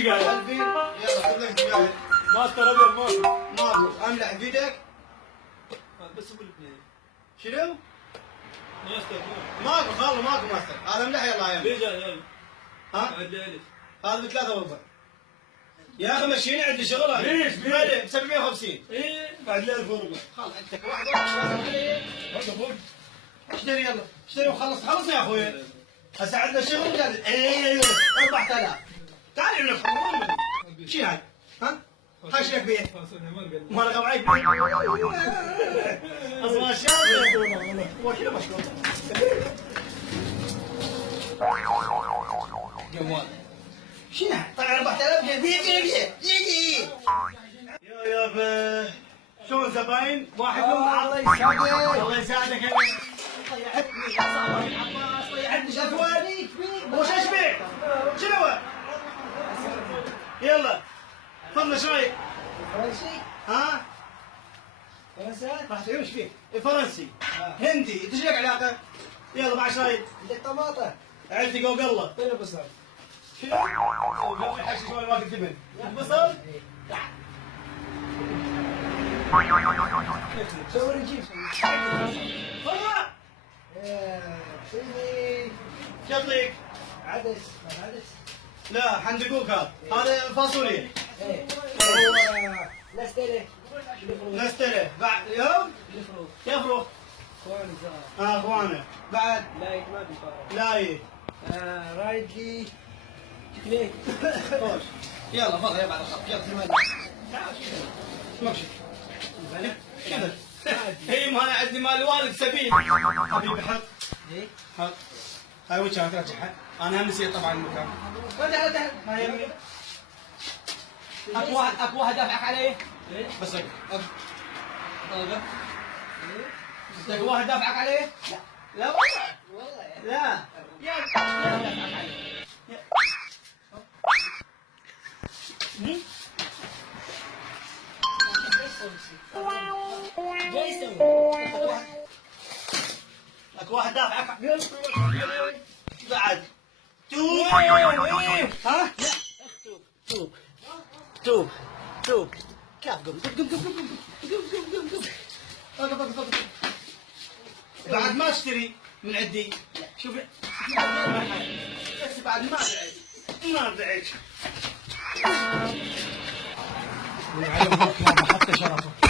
سجاير. الفين يلا خذ لك سجاير. ماستر ابيض ماستر. ماكو املح بيدك. بس ابو الاثنين. شنو؟ ماستر ماكو خلوا ماكو ماستر. هذا املح يلا يا ليش هذا؟ ها؟ ليش؟ هذا بثلاثة وربع. يا اخي مشيني عندي شغل هذا. ليش؟ ب 750. ايه بعد لي 1000 وربع. خلاص عندك واحد هذا فوق. اشتري يلا اشتري وخلص خلص يا اخوي. هسه عندنا شغل قال ايوه 4000. تعال يا ابن شنو هاي؟ ها؟ هاي شنو بيه؟ ما رقم عليك اصلا شاب هو كذا مشروع جوال شنو طلع 4000 يجي يا يابا شلون زباين؟ واحد منهم الله يسعدك الله يسعدك يا ضيعتني يا صاحبي عباس ضيعتني شفتوين وش ايش بيك؟ شنو هو؟ يلا تفضل ايش رايك؟ فرنسي؟ ها؟ فرنسا؟ راح تسوي ايش فيك؟ فرنسي هندي انت ايش لك علاقه؟ يلا مع شايد عندك طماطة؟ عيلتي قوق الله فين البصل؟ شنو؟ قوي حشي شوي واقف تبن بصل؟ صور نجيب خذها فيني شطليك عدس عدس لا حندقوك هذا فاصوليا ايه هو نستله نستله بعد يوم يفرق خوان زار اخوانا بعد لايك ما بيفرق لايك رايد لي شكليك خوش يلا فضل يا بعد الخط يلا تمام تعال ماشي كذا هي ما انا عندي مال الوالد سبيل حبيبي حط ايه حط هاي وجهها ترجعها انا هم نسيت طبعا المكان ودع هاي يمي اكو واحد دافعك عليه بس هيك طلقه ايه اكو واحد دافعك عليه؟ لا لا والله والله يعني لا يا دافعك عليه جاي يسوي اكو واحد دافعك بعد توب ها؟ لا توب توب توب كيف قم قم قم قم قم قم بعد ما اشتري من عندي شوف بس بعد ما ادعي ما ادعيك حتى شرفك